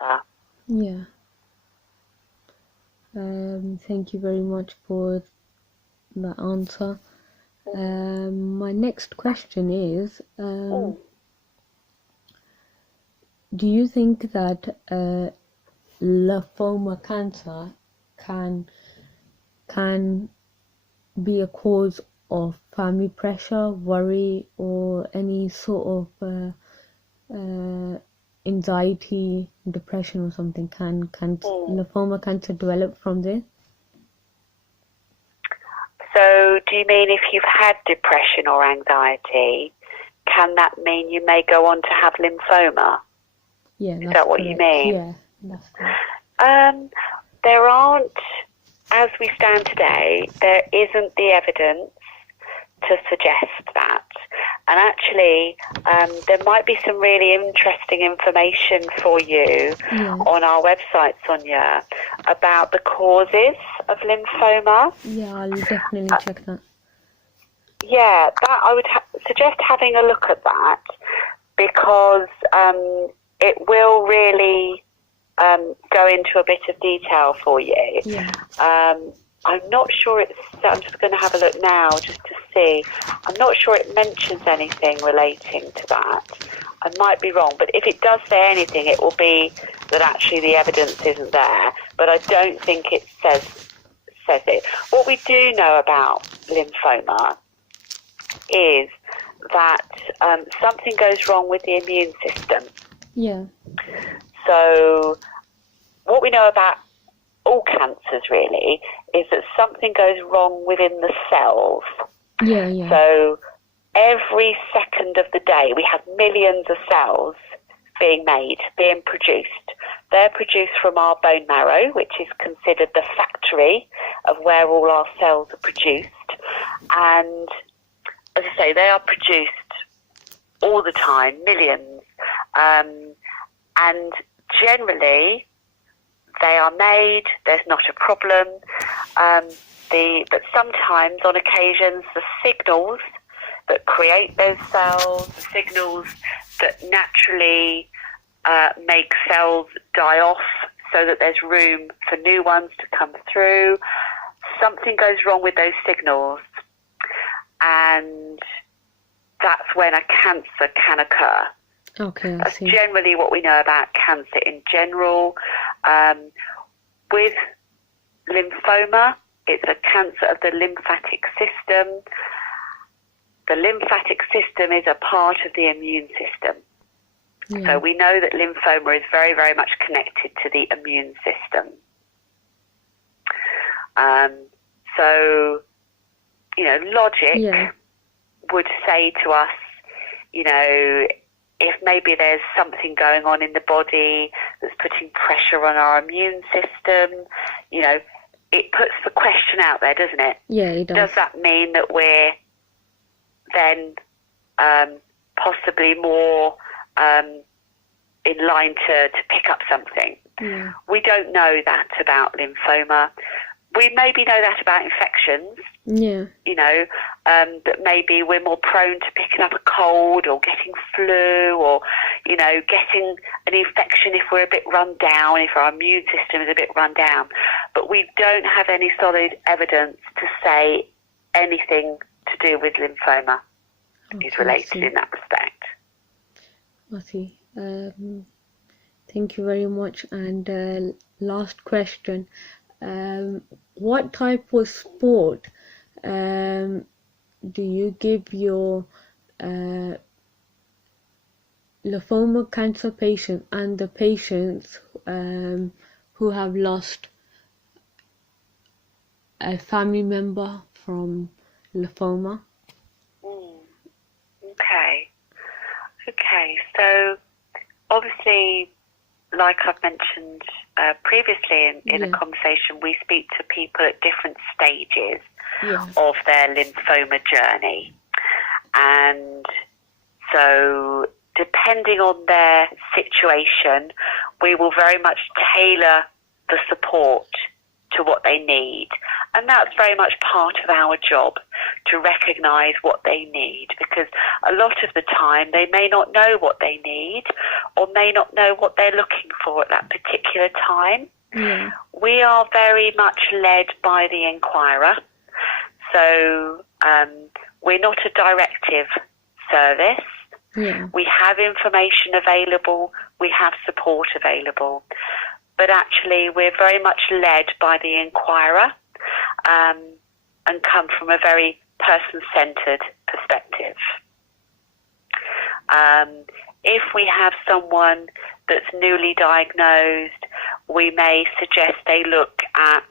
cancer. Yeah. Thank you very much for the answer. My next question is, do you think that lymphoma cancer can be a cause of family pressure, worry, or any sort of anxiety, depression, or something? Can lymphoma cancer develop from this? So do you mean if you've had depression or anxiety, can that mean you may go on to have lymphoma? Yeah, that's Is that what correct. you mean? Yeah, that's correct. There aren't, as we stand today, there isn't the evidence to suggest that. And actually, there might be some really interesting information for you on our website, Sonia, about the causes of lymphoma. Yeah, I'll definitely check that. Yeah, that I would suggest having a look at that, because it will really go into a bit of detail for you. Yeah. I'm not sure I'm just going to have a look now just to see. I'm not sure it mentions anything relating to that. I might be wrong, but if it does say anything, it will be that actually the evidence isn't there, but I don't think it says it. What we do know about lymphoma is that something goes wrong with the immune system. Yeah. So what we know about all cancers really is that something goes wrong within the cells. Yeah. So every second of the day we have millions of cells being produced. They're produced from our bone marrow, which is considered the factory of where all our cells are produced. And as I say, they are produced all the time, millions. And generally, they are made, there's not a problem. But sometimes, on occasions, the signals that create those cells, the signals that naturally make cells die off so that there's room for new ones to come through, something goes wrong with those signals. And that's when a cancer can occur. Okay, That's generally what we know about cancer in general. With lymphoma, it's a cancer of the lymphatic system. The lymphatic system is a part of the immune system. Yeah. So we know that lymphoma is very, very much connected to the immune system. So, logic would say to us, if maybe there's something going on in the body that's putting pressure on our immune system, it puts the question out there, doesn't it? Yeah, it does. Does that mean that we're then possibly more in line to pick up something? Yeah. We don't know that about lymphoma. We maybe know that about infections. Yeah. That maybe we're more prone to picking up a cold or getting flu or, getting an infection if we're a bit run down, if our immune system is a bit run down. But we don't have any solid evidence to say anything to do with lymphoma is related in that respect. I see. Thank you very much. And last question. What type of sport do you give your lymphoma cancer patient and the patients who have lost a family member from lymphoma? Okay, so obviously, like I've mentioned previously in the conversation, we speak to people at different stages of their lymphoma journey. And so depending on their situation, we will very much tailor the support to what they need. And that's very much part of our job. to recognise what they need, because a lot of the time they may not know what they need or may not know what they're looking for at that particular time. Yeah. We are very much led by the inquirer, so we're not a directive service. Yeah. We have information available, we have support available, but actually we're very much led by the inquirer and come from a very person-centred perspective. If we have someone that's newly diagnosed, we may suggest they look at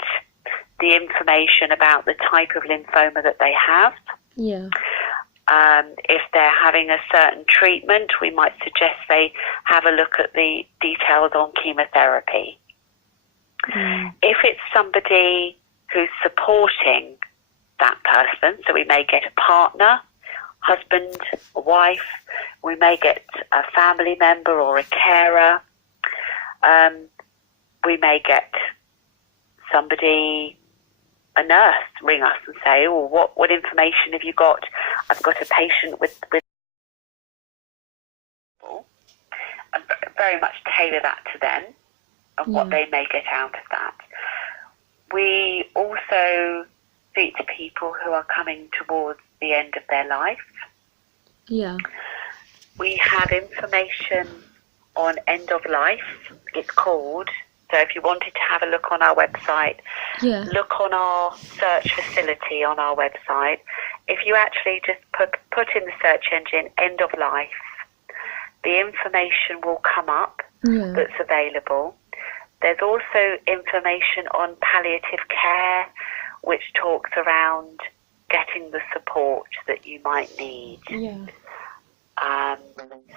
the information about the type of lymphoma that they have. Yeah. If they're having a certain treatment, we might suggest they have a look at the details on chemotherapy. If it's somebody who's supporting that person, so we may get a partner, husband, a wife, we may get a family member or a carer, we may get somebody, a nurse, ring us and say, oh, what information have you got? I've got a patient with and very much tailor that to them and what they may get out of that. We also speak to people who are coming towards the end of their life. Yeah. We have information on end of life, it's called. So if you wanted to have a look on our website, look on our search facility on our website. If you actually just put in the search engine end of life, the information will come up that's available. There's also information on palliative care, which talks around getting the support that you might need.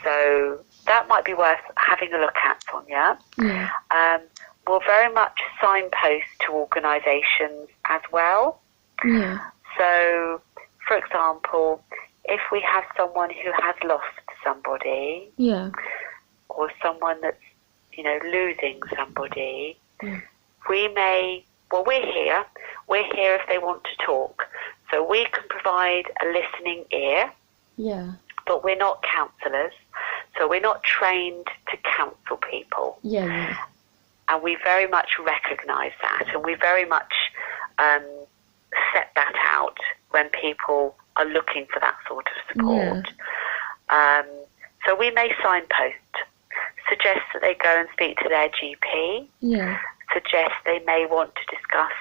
So that might be worth having a look at, Sonia. We'll very much signpost to organisations as well. So, for example, if we have someone who has lost somebody, or someone that's, losing somebody, we may, we're here if they want to talk. So we can provide a listening ear, but we're not counsellors. So we're not trained to counsel people. And we very much recognise that, and we very much set that out when people are looking for that sort of support. So we may signpost, suggest that they go and speak to their GP, suggest they may want to discuss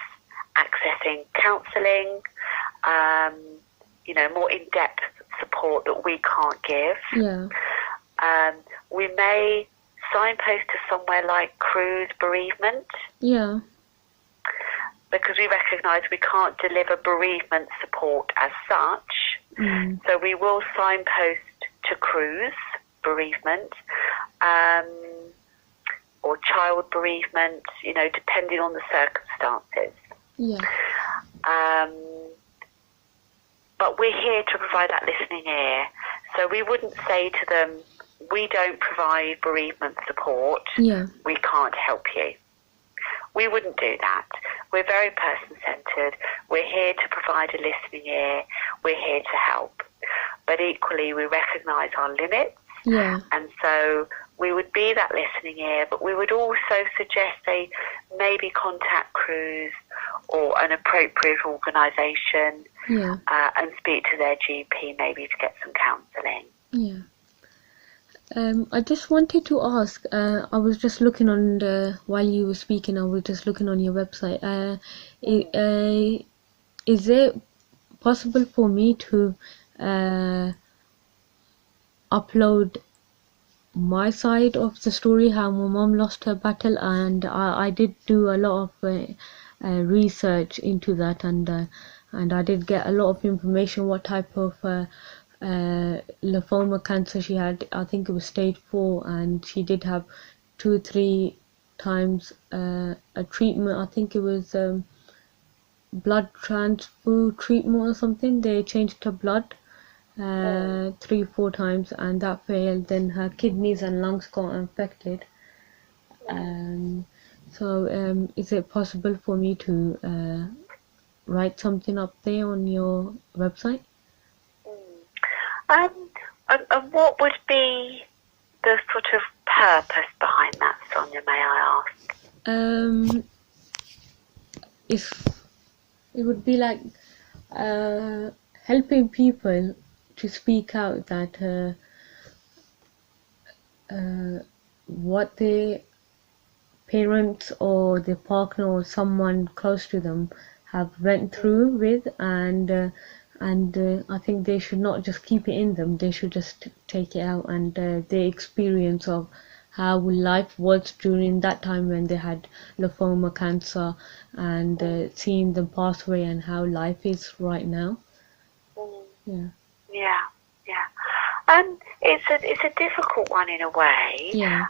accessing counselling, more in-depth support that we can't give. We may signpost to somewhere like Cruise Bereavement, because we recognise we can't deliver bereavement support as such. So we will signpost to Cruise Bereavement, or child bereavement, depending on the circumstances. But we're here to provide that listening ear. So we wouldn't say to them, we don't provide bereavement support, we can't help you. We wouldn't do that. We're very person-centred. We're here to provide a listening ear. We're here to help. But equally, we recognise our limits. And so we would be that listening ear, but we would also suggest they maybe contact Cruise or an appropriate organisation and speak to their GP maybe to get some counselling. I just wanted to ask, I was just looking on while you were speaking, I was just looking on your website. Is it possible for me to upload my side of the story, how my mom lost her battle? And I did do a lot of research into that, and I did get a lot of information what type of lymphoma cancer she had. I think it was stage 4, and she did have 2-3 times a treatment. I think it was blood transfusion treatment or something. They changed her blood 3-4 times, and that failed. Then her kidneys and lungs got infected. So is it possible for me to write something up there on your website? And what would be the sort of purpose behind that, Sonia, may I ask? If it would be like helping people to speak out that what their parents or their partner or someone close to them have went through with, and I think they should not just keep it in them. They should just take it out, and their experience of how life was during that time when they had lymphoma cancer, and seeing them pass away, and how life is right now. Yeah. Yeah, yeah. It's a difficult one in a way. Yeah.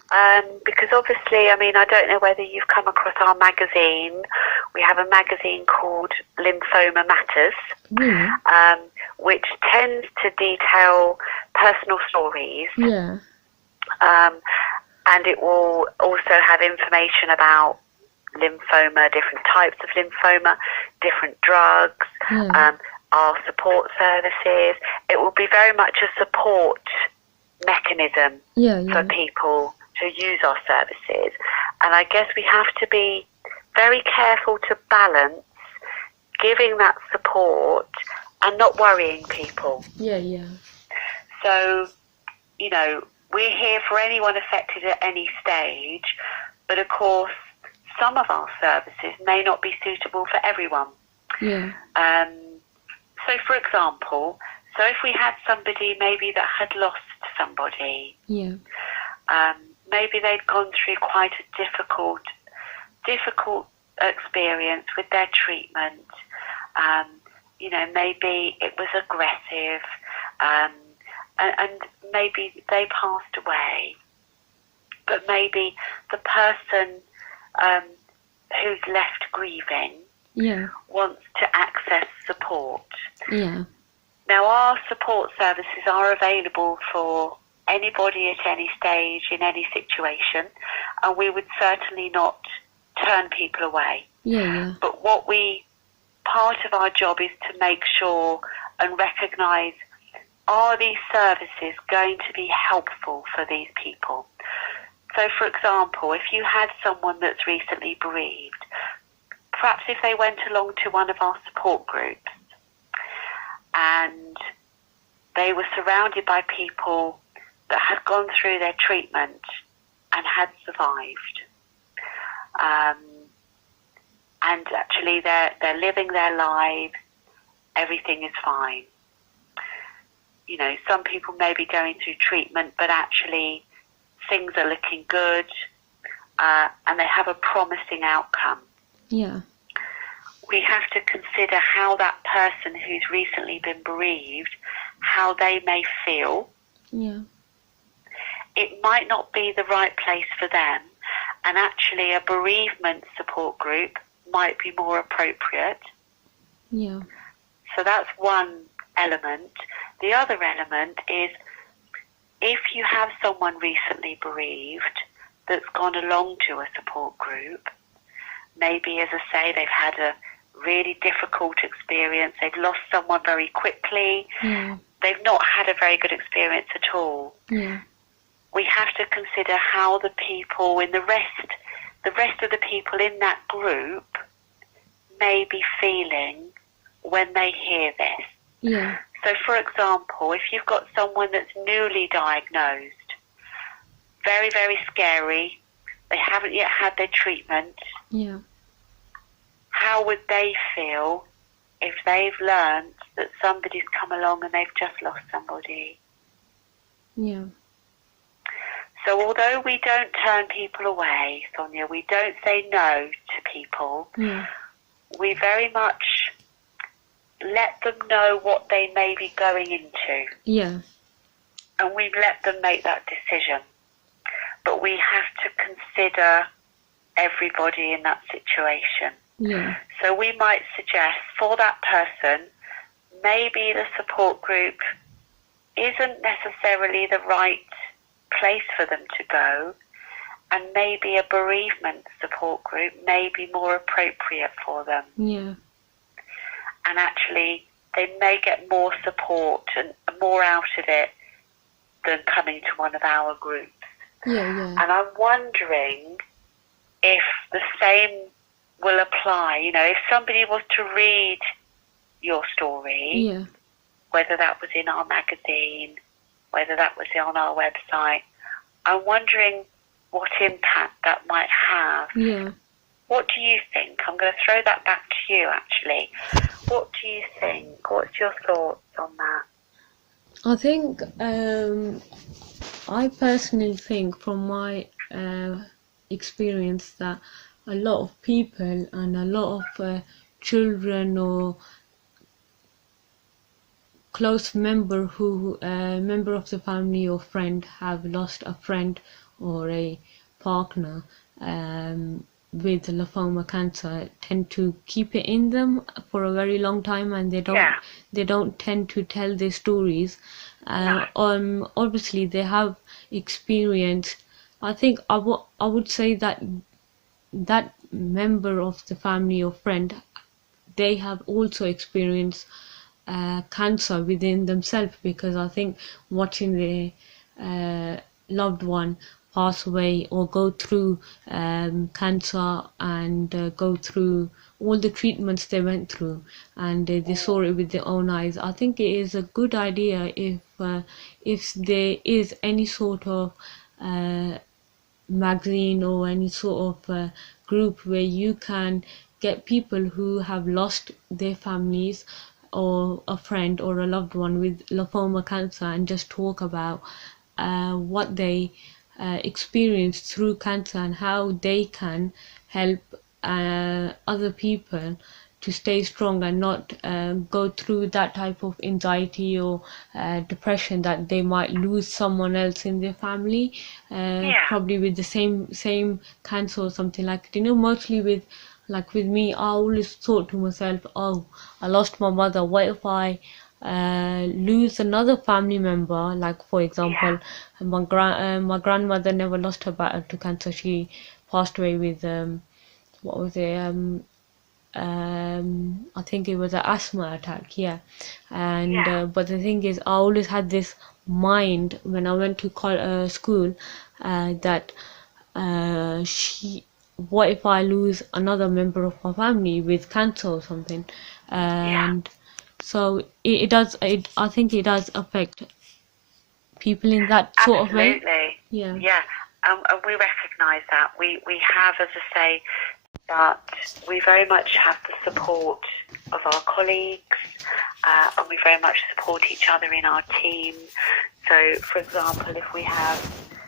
Because obviously, I mean, I don't know whether you've come across our magazine. We have a magazine called Lymphoma Matters, Really? which tends to detail personal stories. Yeah. And it will also have information about lymphoma, different types of lymphoma, different drugs, our support services. It will be very much a support mechanism for people to use our services. And I guess we have to be very careful to balance giving that support and not worrying people. Yeah. So, you know, we're here for anyone affected at any stage, but of course, some of our services may not be suitable for everyone. Yeah. So, for example, if we had somebody maybe that had lost somebody, maybe they'd gone through quite a difficult experience with their treatment. You know, maybe it was aggressive, and maybe they passed away. But maybe the person who's left grieving wants to access support. Yeah. Now, our support services are available for anybody at any stage, in any situation, and we would certainly not turn people away. Yeah. But part of our job is to make sure and recognise, are these services going to be helpful for these people? So, for example, if you had someone that's recently bereaved, perhaps if they went along to one of our support groups and they were surrounded by people that had gone through their treatment and had survived, and actually they're living their lives, everything is fine. You know, some people may be going through treatment, but actually things are looking good, and they have a promising outcome. Yeah. We have to consider how that person who's recently been bereaved, how they may feel. Yeah. It might not be the right place for them, and actually a bereavement support group might be more appropriate. Yeah. So that's one element. The other element is, if you have someone recently bereaved that's gone along to a support group, maybe, as I say, they've had a really difficult experience, they've lost someone very quickly, they've not had a very good experience at all. We have to consider how the people in the rest of the people in that group may be feeling when they hear this. So, for example, if you've got someone that's newly diagnosed, very, very scary, they haven't yet had their treatment, how would they feel if they've learned that somebody's come along and they've just lost somebody? So although we don't turn people away, Sonia, we don't say no to people, we very much let them know what they may be going into. And we let them make that decision. But we have to consider everybody in that situation. So we might suggest for that person, maybe the support group isn't necessarily the right place for them to go, and maybe a bereavement support group may be more appropriate for them. and actually they may get more support and more out of it than coming to one of our groups. Yeah. And I'm wondering if the same will apply. If somebody was to read your story, Yeah. whether that was in our magazine, whether that was on our website, I'm wondering what impact that might have. Yeah. What do you think? I'm going to throw that back to you, actually. What do you think? What's your thoughts on that? I think, I personally think from my experience that a lot of people and a lot of children or close member member of the family or friend have lost a friend or a partner with lymphoma cancer tend to keep it in them for a very long time, and they don't tend to tell their stories. Obviously they have experienced. I think I would say that member of the family or friend, they have also experienced cancer within themselves, because I think watching their loved one pass away or go through cancer and go through all the treatments they went through, and they saw it with their own eyes. I think it is a good idea if there is any sort of magazine or any sort of group where you can get people who have lost their families or a friend or a loved one with lymphoma cancer, and just talk about what they experienced through cancer and how they can help other people to stay strong and not go through that type of anxiety or depression that they might lose someone else in their family, probably with the same cancer or something like it. Mostly with me, I always thought to myself, oh, I lost my mother. What if I lose another family member? Like, for example, my grandmother never lost her battle to cancer. She passed away with what was it? I think it was an asthma attack, yeah. And but the thing is, I always had this mind when I went to school that what if I lose another member of my family with cancer or something? And so it does. I think it does affect people in that sort of way. Absolutely. Yeah. And we recognise that. We have, as I say, that we very much have the support of our colleagues, and we very much support each other in our team. So, for example, if we have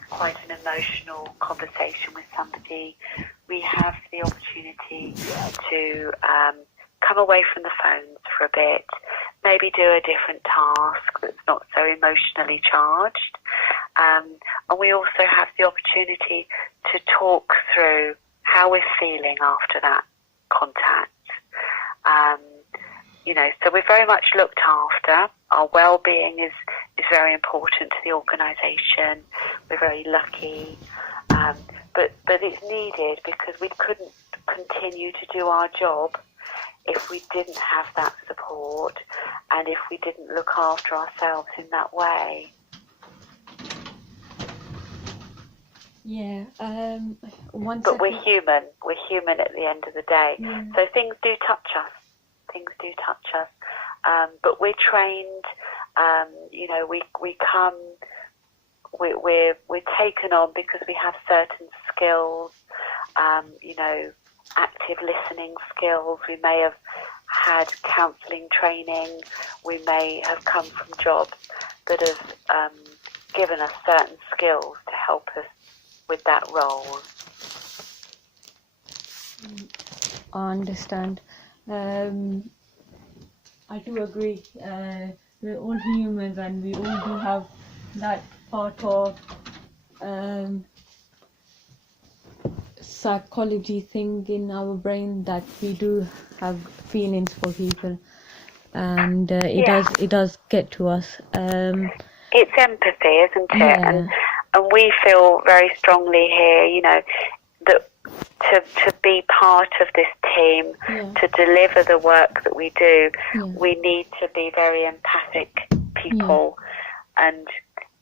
quite an emotional conversation with somebody, we have the opportunity to come away from the phones for a bit, maybe do a different task that's not so emotionally charged. And we also have the opportunity to talk through how we're feeling after that contact. So we're very much looked after. Our well-being is very important to the organisation. We're very lucky. But it's needed, because we couldn't continue to do our job if we didn't have that support and if we didn't look after ourselves in that way. Yeah. But we're human. We're human at the end of the day. Yeah. So things do touch us. But we're trained. We come. We're taken on because we have certain skills. Active listening skills. We may have had counselling training. We may have come from jobs that have given us certain skills to help us with that role. I understand. I do agree. We're all humans, and we all do have that part of psychology thing in our brain, that we do have feelings for people, and it does get to us. It's empathy, isn't it? Yeah. And we feel very strongly here, that to be part of this team, to deliver the work that we do, we need to be very empathic people. And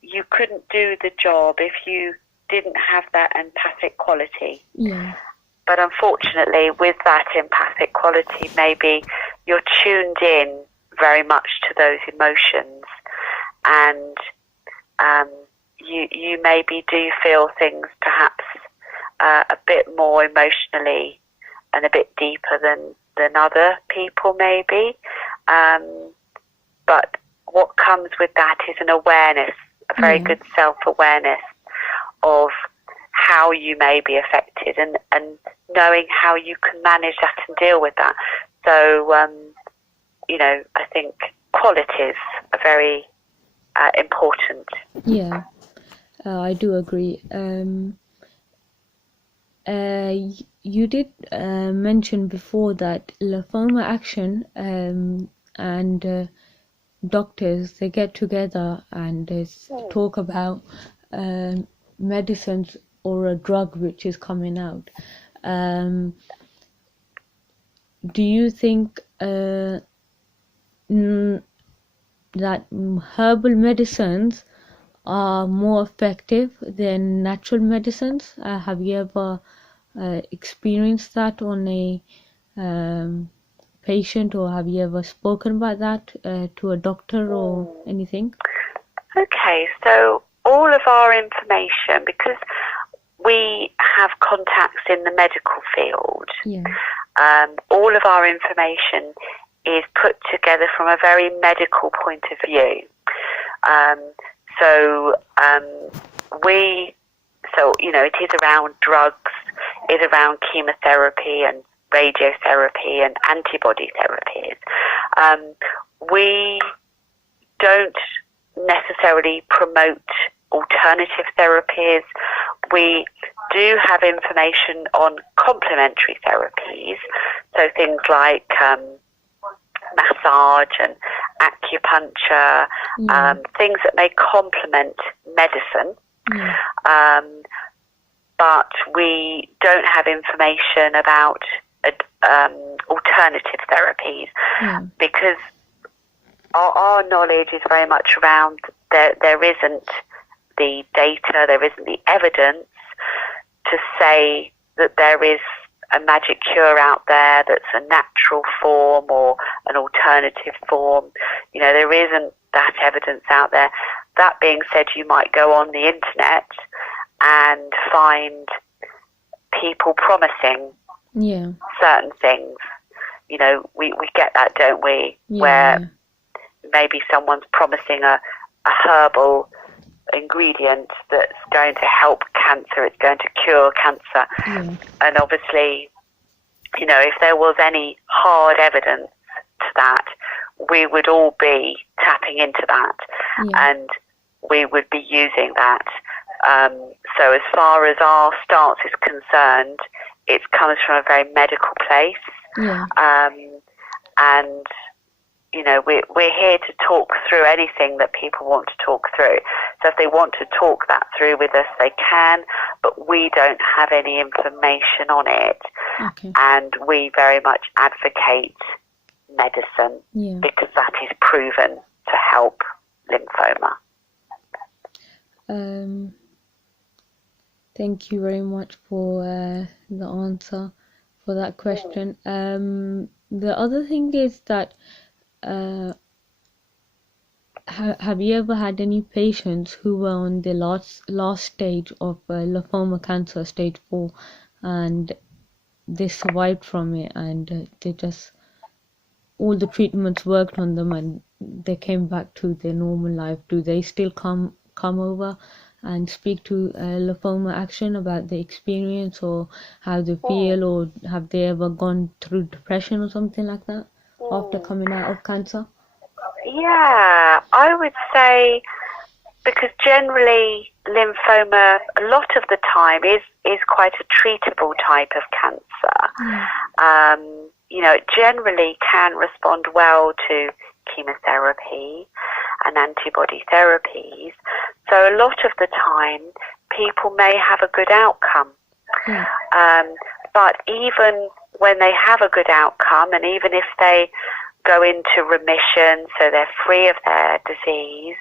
you couldn't do the job if you didn't have that empathic quality. But unfortunately, with that empathic quality, maybe you're tuned in very much to those emotions, and you maybe do feel things perhaps a bit more emotionally and a bit deeper than other people maybe. But what comes with that is an awareness, a very good self-awareness of how you may be affected, and knowing how you can manage that and deal with that. So, I think qualities are very important. Yeah, I do agree. You did mention before that Lymphoma Action and doctors, they get together and talk about medicines or a drug which is coming out. Do you think that herbal medicines are more effective than natural medicines? Have you ever experienced that on a patient, or have you ever spoken about that to a doctor or anything? Okay, so all of our information, because we have contacts in the medical field, all of our information is put together from a very medical point of view. It is around drugs, it is around chemotherapy and radiotherapy and antibody therapies. We don't necessarily promote alternative therapies. We do have information on complementary therapies, so things like massage and acupuncture, things that may complement medicine. But we don't have information about alternative therapies because our knowledge is very much around there isn't the data, there isn't the evidence to say that there is a magic cure out there that's a natural form or an alternative form. There isn't that evidence out there. That being said, you might go on the internet and find people promising certain things. We get that, don't we? Where maybe someone's promising a herbal ingredient that's going to help cancer, it's going to cure cancer. And obviously, if there was any hard evidence to that, we would all be tapping into that and we would be using that. So as far as our stance is concerned, it comes from a very medical place. And we're here to talk through anything that people want to talk through. So if they want to talk that through with us, they can, but we don't have any information on it. And we very much advocate medicine because that is proven to help lymphoma. Thank you very much for the answer for that question. The other thing is that have you ever had any patients who were on the last stage of lymphoma cancer, stage 4, and they survived from it, and they just all the treatments worked on them and they came back to their normal life? Do they still come over and speak to Lymphoma Action about the experience or how they feel, or have they ever gone through depression or something like that after coming out of cancer? Yeah, I would say, because generally lymphoma a lot of the time is quite a treatable type of cancer. It generally can respond well to chemotherapy and antibody therapies. So a lot of the time people may have a good outcome. But even when they have a good outcome, and even if they go into remission, so they're free of their disease,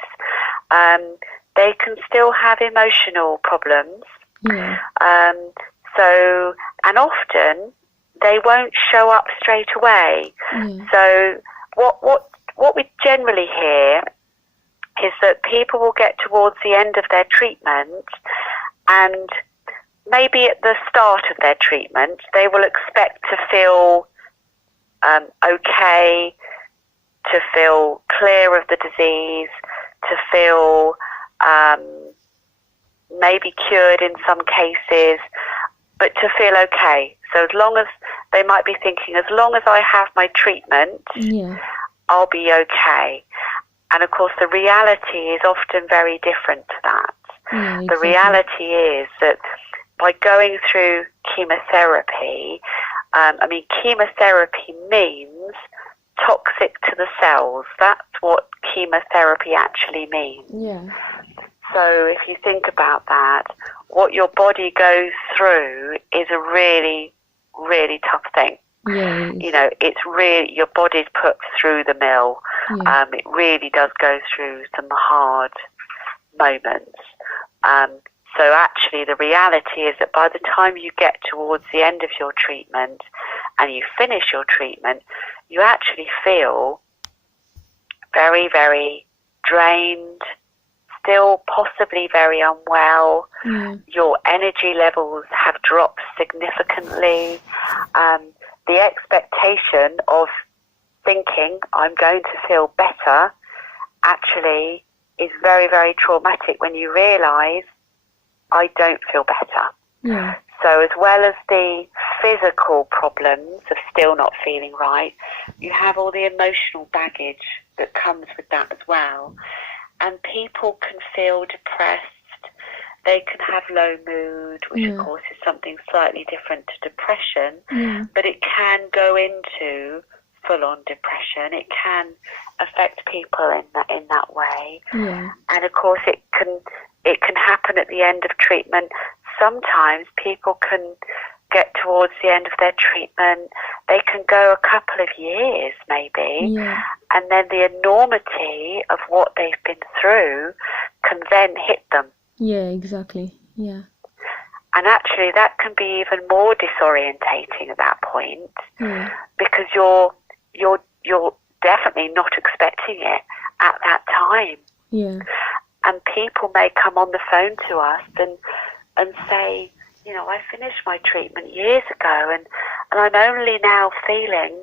they can still have emotional problems. And often they won't show up straight away. So what we generally hear is that people will get towards the end of their treatment, and maybe at the start of their treatment they will expect to feel okay, to feel clear of the disease, to feel maybe cured in some cases, but to feel okay. So as long as they might be thinking, as long as I have my treatment, I'll be okay. And of course the reality is often very different to that. Exactly. The reality is that by going through chemotherapy, chemotherapy means toxic to the cells. That's what chemotherapy actually means. So if you think about that, what your body goes through is a really, really tough thing. It's really, your body's put through the mill. It really does go through some hard moments. So actually the reality is that by the time you get towards the end of your treatment and you finish your treatment, you actually feel very, very drained, still possibly very unwell. Your energy levels have dropped significantly. The expectation of thinking I'm going to feel better actually is very, very traumatic when you realise I don't feel better. So as well as the physical problems of still not feeling right, you have all the emotional baggage that comes with that as well. And people can feel depressed. They can have low mood, which of course is something slightly different to depression, but it can go into full-on depression. It can affect people in that way. And of course it can happen at the end of treatment. Sometimes people can get towards the end of their treatment. They can go a couple of years maybe, and then the enormity of what they've been through can then hit them. Exactly. And actually that can be even more disorientating at that point, because you're definitely not expecting it at that time. And people may come on the phone to us and say, I finished my treatment years ago and I'm only now feeling,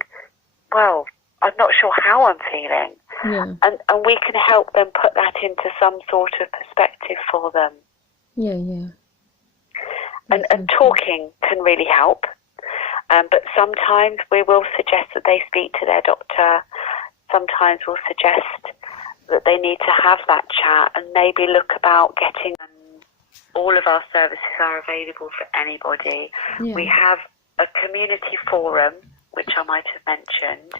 well, I'm not sure how I'm feeling. And we can help them put that into some sort of perspective for them. And talking can really help. But sometimes we will suggest that they speak to their doctor. Sometimes we'll suggest that they need to have that chat and maybe look about getting all of our services are available for anybody. We have a community forum, which I might have mentioned.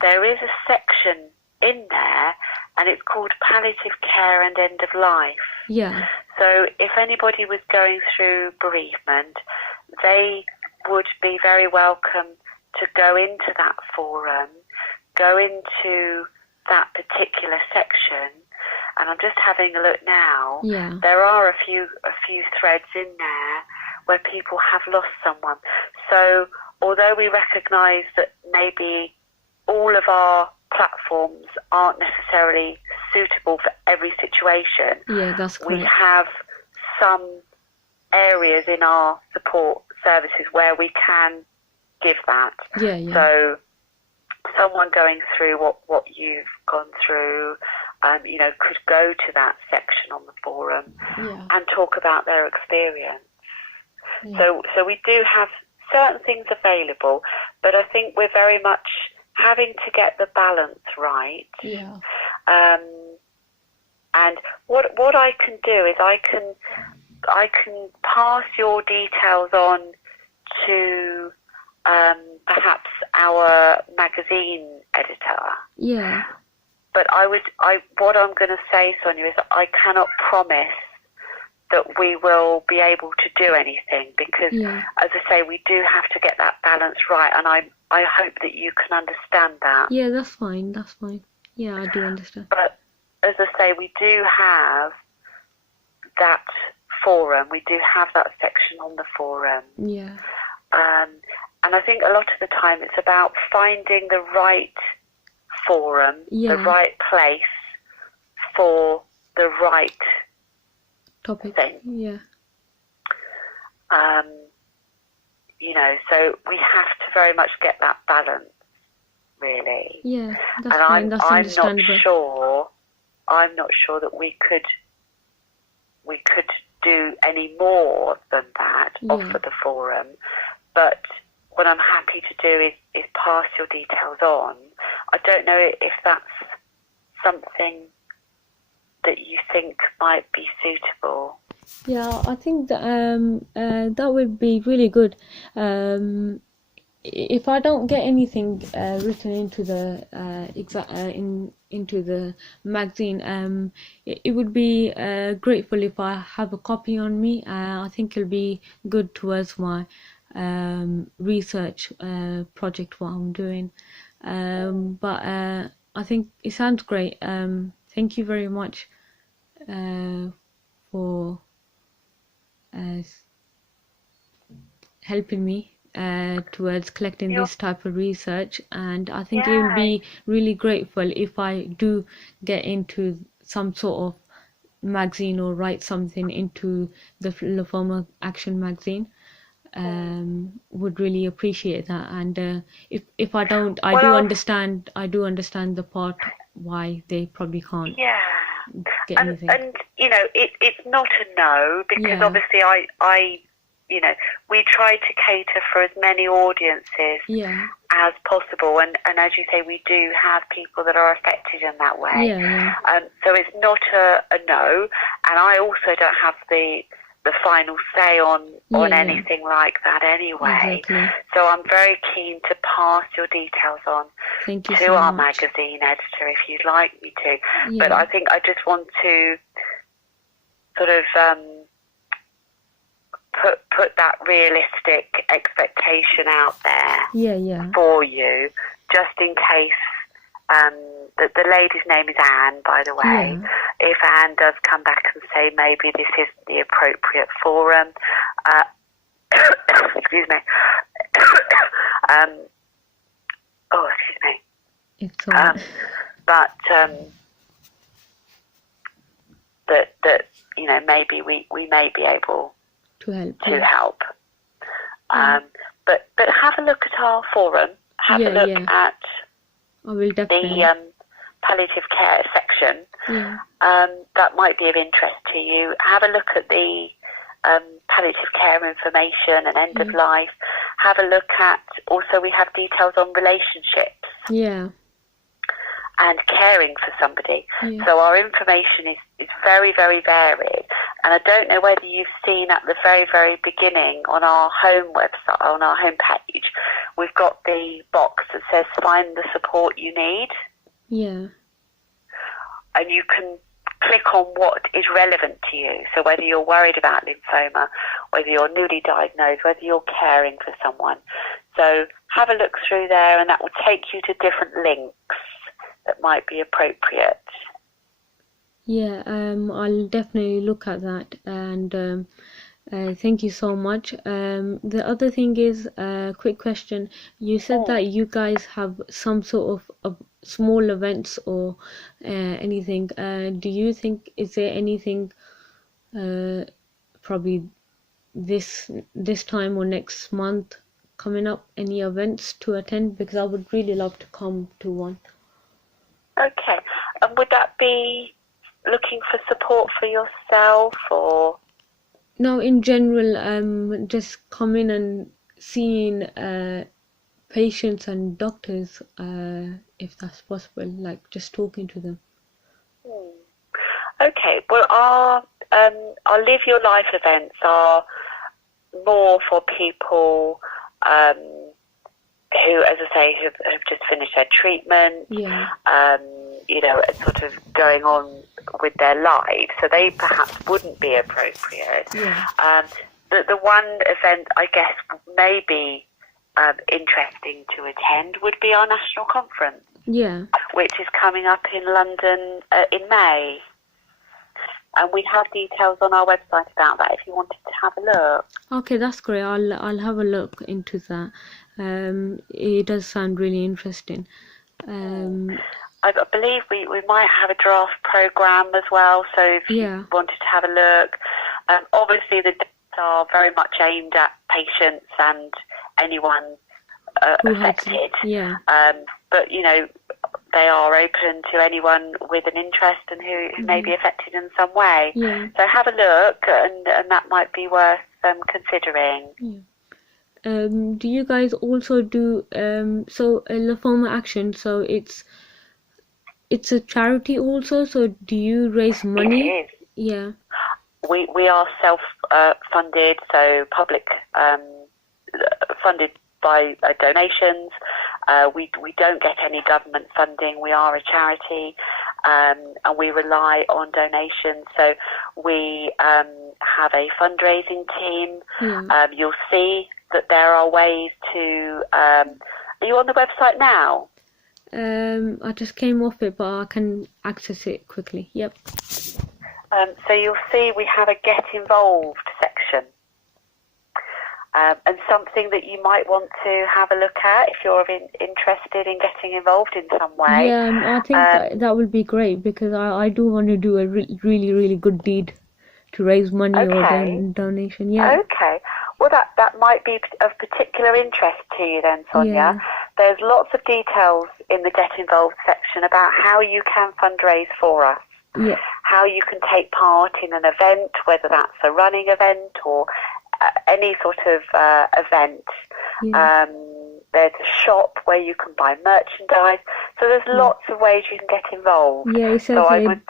There is a section in there and it's called Palliative Care and End of Life. So if anybody was going through bereavement, they would be very welcome to go into that forum, go into that particular section. And I'm just having a look now. There are a few threads in there where people have lost someone. So although we recognise that maybe all of our platforms aren't necessarily suitable for every situation, that's correct. we have some areas in our support services where we can give that. So someone going through what you've gone through, could go to that section on the forum and talk about their experience. So we do have certain things available, but I think we're very much having to get the balance right. And what I can do is I can pass your details on to perhaps our magazine editor. But what I'm going to say, Sonia, is I cannot promise that we will be able to do anything, because, as I say, we do have to get that balance right, and I hope that you can understand that. Yeah, that's fine. That's fine. Yeah, I do understand. But as I say, we do have that forum. We do have that section on the forum. Yeah. And I think a lot of the time it's about finding the right forum, the right place for the right topic thing. Yeah. You know, so we have to very much get that balance, really. Yeah, that's and fine. That's understandable. I'm not sure that we could do any more than that, offer the forum. But what I'm happy to do is pass your details on. I don't know if that's something that you think might be suitable. Yeah, I think that that would be really good. If I don't get anything written into the into the magazine, it would be grateful if I have a copy on me. I think it'll be good towards my research project what I'm doing. But I think it sounds great. Thank you very much for helping me towards collecting this type of research, and I think it would be really grateful if I do get into some sort of magazine or write something into the Lymphoma Action magazine. Would really appreciate that, and if I don't, I do understand the part why they probably can't get anything. And you know, it's not a no, because obviously I you know, we try to cater for as many audiences as possible, and as you say, we do have people that are affected in that way. So it's not a no, and I also don't have the final say on anything like that anyway. So I'm very keen to pass your details on to our magazine editor if you'd like me to. But I think I just want to sort of put that realistic expectation out there for you, just in case. The lady's name is Anne, by the way. If Anne does come back and say maybe this isn't the appropriate forum, excuse me. Excuse me. It's all right. But that you know, maybe we may be able to help. But have a look at our forum. Have a look at I will definitely. The palliative care section. That might be of interest to you. Have a look at the palliative care information and end of life. Have a look at, also we have details on relationships. And caring for somebody. So our information is very, very varied. And I don't know whether you've seen at the very, very beginning on our home website, on our home page, we've got the box that says find the support you need. And you can click on what is relevant to you. So whether you're worried about lymphoma, whether you're newly diagnosed, whether you're caring for someone. So have a look through there, and that will take you to different links that might be appropriate. I'll definitely look at that, and thank you so much. The other thing is a quick question. You said that you guys have some sort of small events or anything. Do you think, is there anything probably this time or next month coming up, any events to attend? Because I would really love to come to one. Okay. And would that be looking for support for yourself, or? No, in general, just coming and seeing patients and doctors, if that's possible, like just talking to them. Okay. Well, our Live Your Life events are more for people who, as I say, have just finished their treatment, Yeah. Sort of going on with their lives, so they perhaps wouldn't be appropriate. Yeah. The one event I guess may be interesting to attend would be our national conference, Yeah. which is coming up in London in May. And we have details on our website about that if you wanted to have a look. Okay, that's great. I'll have a look into that. It does sound really interesting. I believe we might have a draft programme as well, so if Yeah. you wanted to have a look. Obviously the dates are very much aimed at patients and anyone Who has affected. Yeah. But, they are open to anyone with an interest and who may be affected in some way. Yeah. So have a look, and that might be worth considering. Yeah. Do you guys also do Lymphoma Action? So it's a charity also. So do you raise money? It is. Yeah. We are self-funded, so public funded by donations. We don't get any government funding. We are a charity, and we rely on donations. So we have a fundraising team. Yeah. You'll see that there are ways to. Are you on the website now? I just came off it, but I can access it quickly. Yep. So you'll see we have a Get Involved section. And something that you might want to have a look at if you're interested in getting involved in some way. Yeah, I think that would be great because I do want to do a really, really good deed to raise money or donation. Yeah. Okay. Well, that might be of particular interest to you then, Sonia. Yeah. There's lots of details in the Get Involved section about how you can fundraise for us. Yeah. How you can take part in an event, whether that's a running event or any sort of event. Yeah. There's a shop where you can buy merchandise. So there's lots of ways you can get involved. Yeah, it says so I would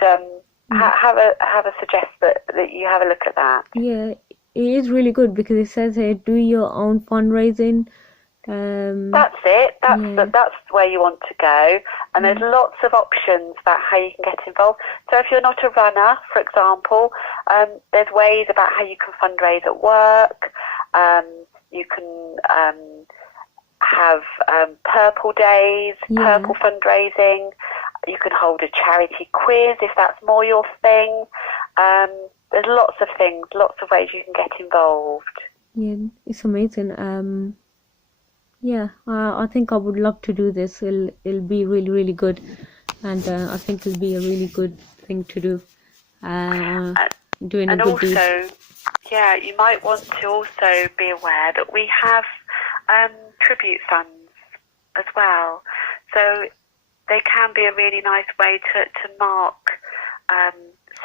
have a suggest that you have a look at that. Yeah, it is really good because it says here, do your own fundraising. That's it. That's where you want to go. And there's lots of options about how you can get involved. So if you're not a runner, for example, there's ways about how you can fundraise at work. You can have purple days, purple fundraising. You can hold a charity quiz if that's more your thing. There's lots of things, lots of ways you can get involved. Yeah, it's amazing. Yeah, I think I would love to do this. It'll be really, really good, and I think it'll be a really good thing to do. Doing a good deed. And also, yeah, you might want to also be aware that we have tribute funds as well. So they can be a really nice way to mark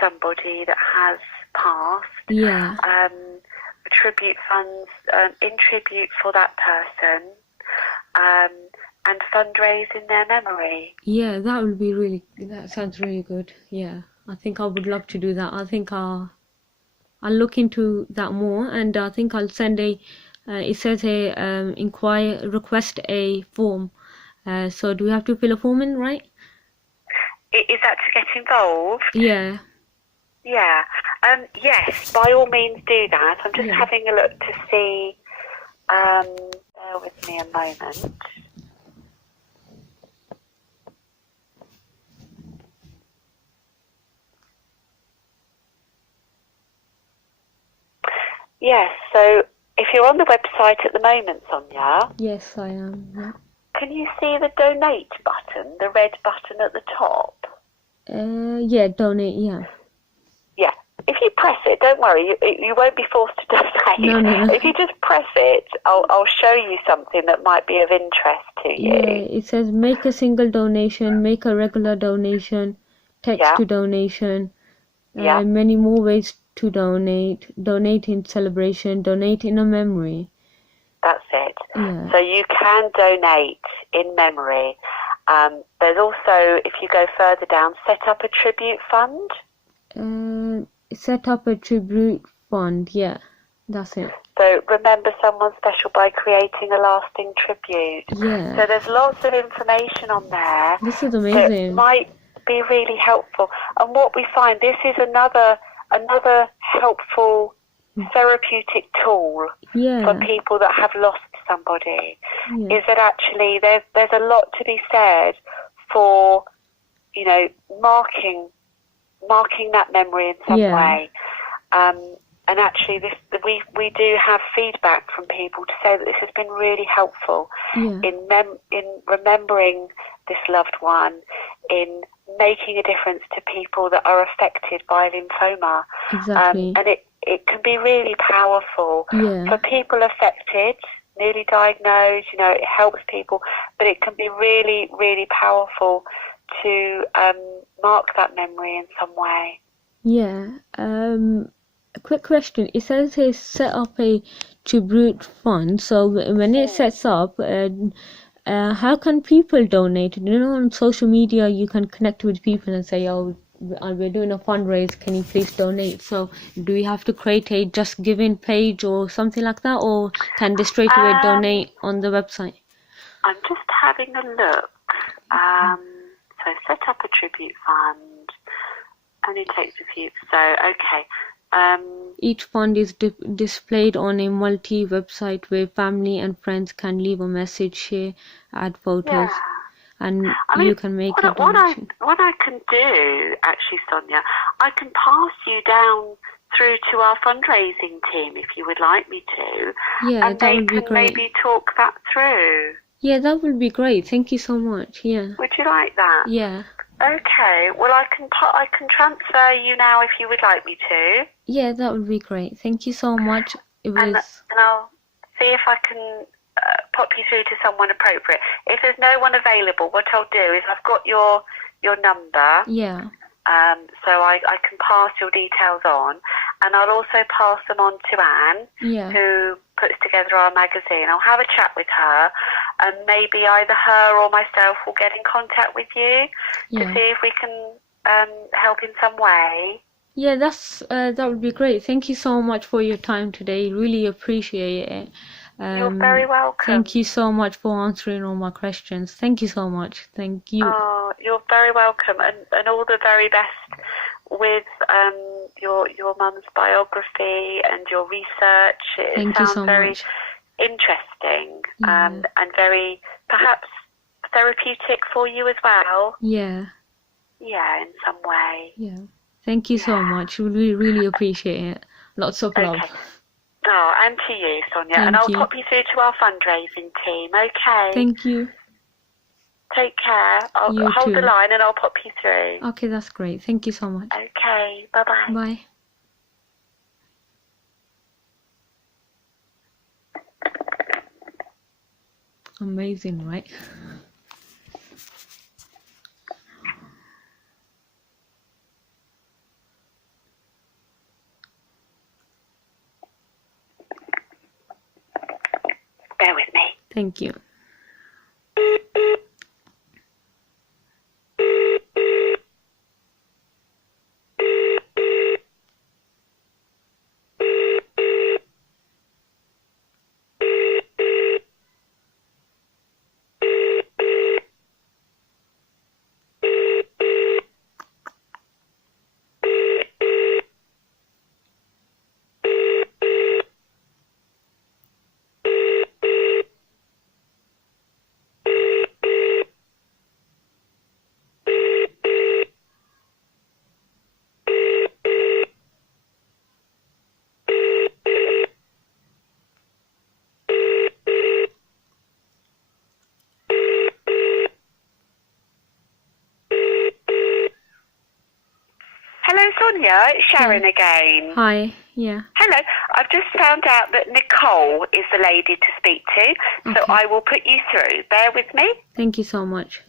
somebody that has passed. Yeah. Tribute funds in tribute for that person. And fundraise in their memory. Yeah, that sounds really good. Yeah, I think I would love to do that. I think I'll look into that more, and I think I'll send it says here, request a form. So do we have to fill a form in, right? Is that to get involved? Yeah. Yeah. Yes, by all means do that. I'm just having a look to see. Bear with me a moment. Yes, so if you're on the website at the moment, Sonia. Yes, I am. Yeah. Can you see the donate button, the red button at the top? Yeah, donate, yeah. Yeah. If you press it, don't worry, you won't be forced to donate. No. If you just press it, I'll show you something that might be of interest to you. Yeah, it says make a single donation, make a regular donation, text to donation, many more ways to donate, donate in celebration, donate in a memory. That's it. Yeah. So you can donate in memory. There's also, if you go further down, set up a tribute fund. Set up a tribute fund, yeah, that's it. So remember someone special by creating a lasting tribute. Yeah. So there's lots of information on there This is that amazing. might be really helpful. And what we find, this is another helpful therapeutic tool Yeah. for people that have lost somebody. Yeah. Is that actually there's a lot to be said for, you know, marking that memory in some way. And actually, we do have feedback from people to say that this has been really helpful in remembering this loved one, in making a difference to people that are affected by lymphoma. Exactly. And it can be really powerful for people affected, newly diagnosed. You know, it helps people, but it can be really, really powerful to mark that memory in some way. Yeah. A quick question. It says here set up a tribute fund. So when it sets up, how can people donate? You know, on social media, you can connect with people and say, "Oh, we're doing a fundraise. Can you please donate?" So, do we have to create a Just Giving page or something like that, or can they straight away donate on the website? I'm just having a look. So set up a tribute fund. Only takes a few. So okay. Each fund is displayed on a multi-website where family and friends can leave a message, share, add photos, and you can make a donation. What I can do, actually, Sonia, I can pass you down through to our fundraising team if you would like me to. Yeah, and that would be they can great. maybe talk that through. Yeah, that would be great. Thank you so much. Yeah. Would you like that? Yeah. Okay. Well, I can transfer you now if you would like me to. Yeah, that would be great. Thank you so much. And I'll see if I can pop you through to someone appropriate. If there's no one available, what I'll do is I've got your number. Yeah. So I can pass your details on, and I'll also pass them on to Anne, who puts together our magazine. I'll have a chat with her, and maybe either her or myself will get in contact with you to see if we can help in some way. Yeah, that would be great. Thank you so much for your time today. Really appreciate it. You're very welcome. Thank you so much for answering all my questions. Thank you so much. Thank you. Oh, you're very welcome, and all the very best with your mum's biography and your research. It sounds very interesting and very perhaps therapeutic for you as well. Yeah. Yeah, in some way. Yeah. Thank you so much. We really appreciate it. Lots of love. Okay. Oh, and to you, Sonia. Thank and I'll you. pop you through to our fundraising team, okay? Thank you. Take care. I'll hold the line and I'll pop you through. Okay, that's great. Thank you so much. Okay, bye-bye. Bye. Amazing, right? Bear with me. Thank you. Hello, Sonia. It's Sharon again. Hi. Yeah. Hello. I've just found out that Nicole is the lady to speak to, so I will put you through. Bear with me. Thank you so much.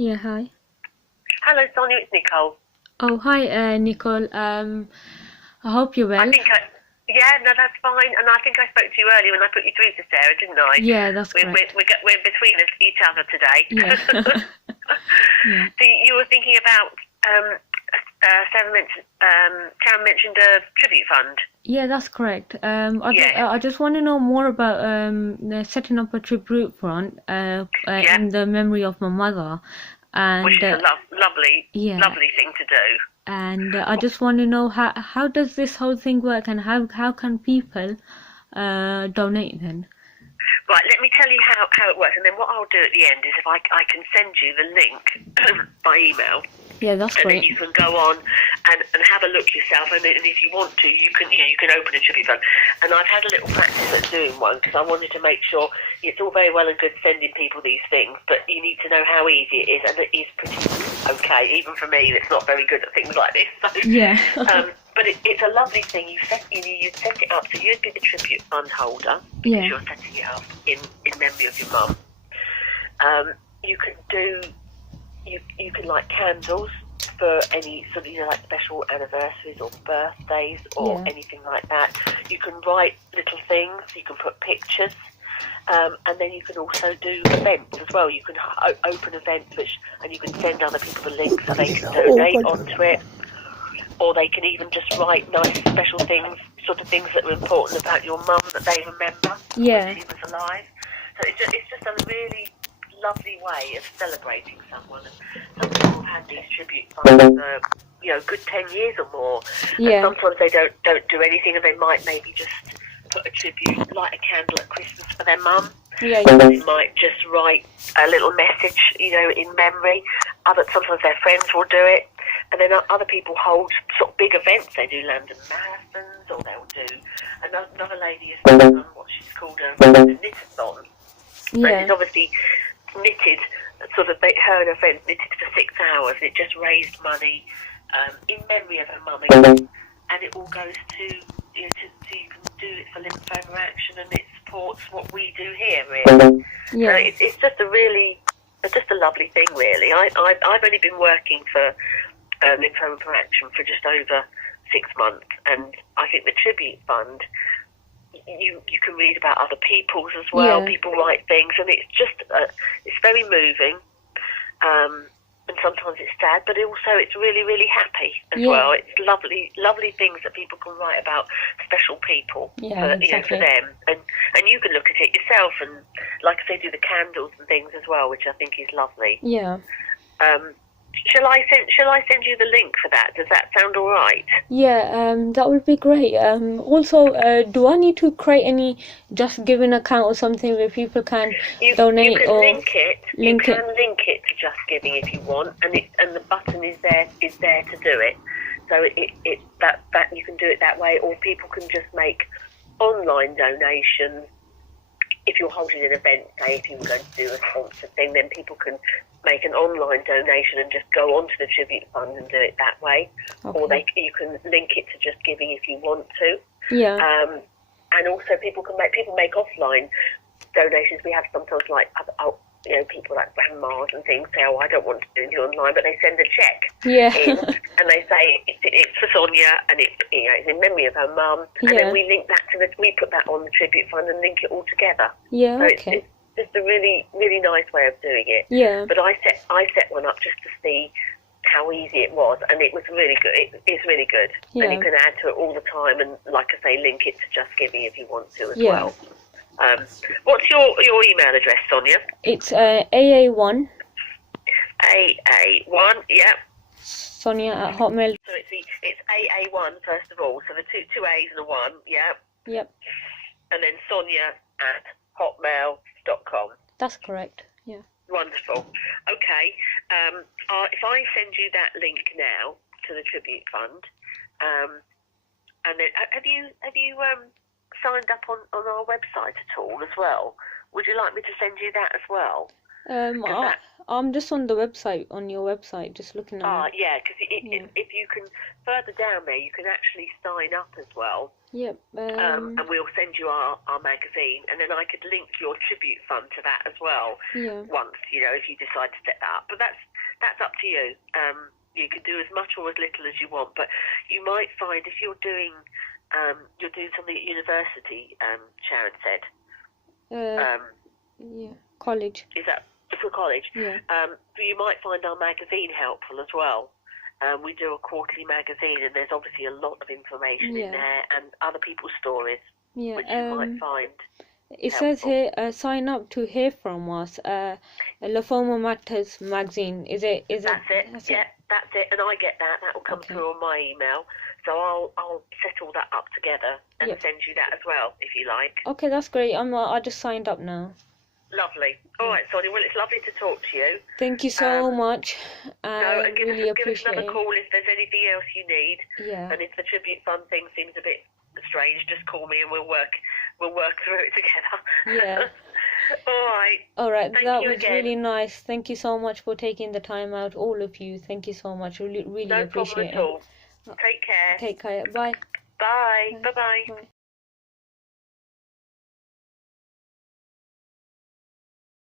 Yeah, hi. Hello, Sonia, it's Nicole. Oh, hi, Nicole. I hope you're well. Yeah, no, that's fine. And I think I spoke to you earlier when I put you through to Sarah, didn't I? Yeah, that's correct. We're between each other today. Yeah. Yeah. So you were thinking about, Karen mentioned a tribute fund. Yeah, that's correct. Yeah. I just want to know more about setting up a tribute fund in the memory of my mother, and Which is a lovely thing to do. And I just want to know how does this whole thing work, and how can people donate then? Right, let me tell you how it works, and then what I'll do at the end is if I can send you the link by email. Yeah, that's great. And then you can go on and have a look yourself, and if you want to, you can open a tribute fund. And I've had a little practice at doing one because I wanted to make sure it's all very well and good sending people these things, but you need to know how easy it is, and it is pretty okay, even for me that's not very good at things like this. So, yeah. But it's a lovely thing. You set it up, so you'd be the tribute fund holder because you're setting it up in memory of your mum. You can do. You can light candles for any sort of like special anniversaries or birthdays or anything like that. You can write little things. You can put pictures, and then you can also do events as well. You can open events and you can send other people the link so they can donate onto it, or they can even just write nice special things, sort of things that were important about your mum that they remember when she was alive. So it's just a really lovely way of celebrating someone. And some people have had these tribute funds for good 10 years or more. And sometimes they don't do anything, and they might maybe just put a tribute, light a candle at Christmas for their mum. They might just write a little message, in memory. Sometimes their friends will do it, and then other people hold sort of big events. They do London marathons, or they'll do another lady has done what she's called a knit-a-thon. But it's obviously knitted, sort of her event knitted for 6 hours, and it just raised money in memory of her mum again, and it all goes to you can do it for Lymphoma Action, and it supports what we do here, really. So it's just a lovely thing, really. I've only been working for Lymphoma Action for just over 6 months, and I think the tribute fund, you can read about other people's as well. People write things, and it's just it's very moving, and sometimes it's sad, but also it's really, really happy as well. It's lovely things that people can write about special people for them, and you can look at it yourself, and like I say, do the candles and things as well, which I think is lovely. Shall I send you the link for that? Does that sound all right? Yeah, that would be great. Also, do I need to create any Just Giving account or something where people can donate? You can link it to Just Giving if you want, and the button is there to do it. So that you can do it that way, or people can just make online donations. If you're holding an event, say if you were going to do a sponsored thing, then people can make an online donation and just go onto the tribute fund and do it that way. Or you can link it to Just Giving if you want to. And also people make offline donations. We have sometimes like people like grandmas and things say, I don't want to do it online, but they send a cheque in, and they say it's for Sonia, and it's in memory of her mum, and then we link that we put that on the tribute fund and link it all together. It's just a really, really nice way of doing it. But I set one up just to see how easy it was, and it was really good. It's really good, and you can add to it all the time, and like I say, link it to Just Giving if you want to as well. What's your email address, Sonia? It's AA1. AA1, yeah. Sonia at Hotmail. So it's AA1 first of all. So the two A's and a 1, yeah. Yep. And then Sonia at hotmail.com. That's correct. Yeah. Wonderful. Okay. If I send you that link now to the tribute fund, and then have you signed up on our website at all as well? Would you like me to send you that as well? I'm just on the website, on your website, just looking at it. Yeah, because if you can, further down there, you can actually sign up as well. Yep. And we'll send you our magazine, and then I could link your tribute fund to that as well. Once, if you decide to set that up. But that's up to you. You can do as much or as little as you want, but you might find if you're doing something at university, Sharon said. Yeah, college. Is that for college? Yeah. But you might find our magazine helpful as well. We do a quarterly magazine, and there's obviously a lot of information in there and other people's stories, which you might find It helpful. says here, sign up to hear from us. Lymphoma Matters magazine. Is it? That's it. That's it. And I get that. That will come through on my email. So I'll set all that up together and send you that as well, if you like. Okay, that's great. I just signed up now. Lovely. All right, Sonia. Well, it's lovely to talk to you. Thank you so much. And give really us appreciate another it. call if there's anything else you need. Yeah. And if the tribute fund thing seems a bit strange, just call me and we'll work through it together. Yeah. All right. That was really nice. Thank you so much for taking the time out, all of you. Thank you so much. Really No appreciate problem at all. Take care. Take care. Bye. Bye. Bye-bye. Bye.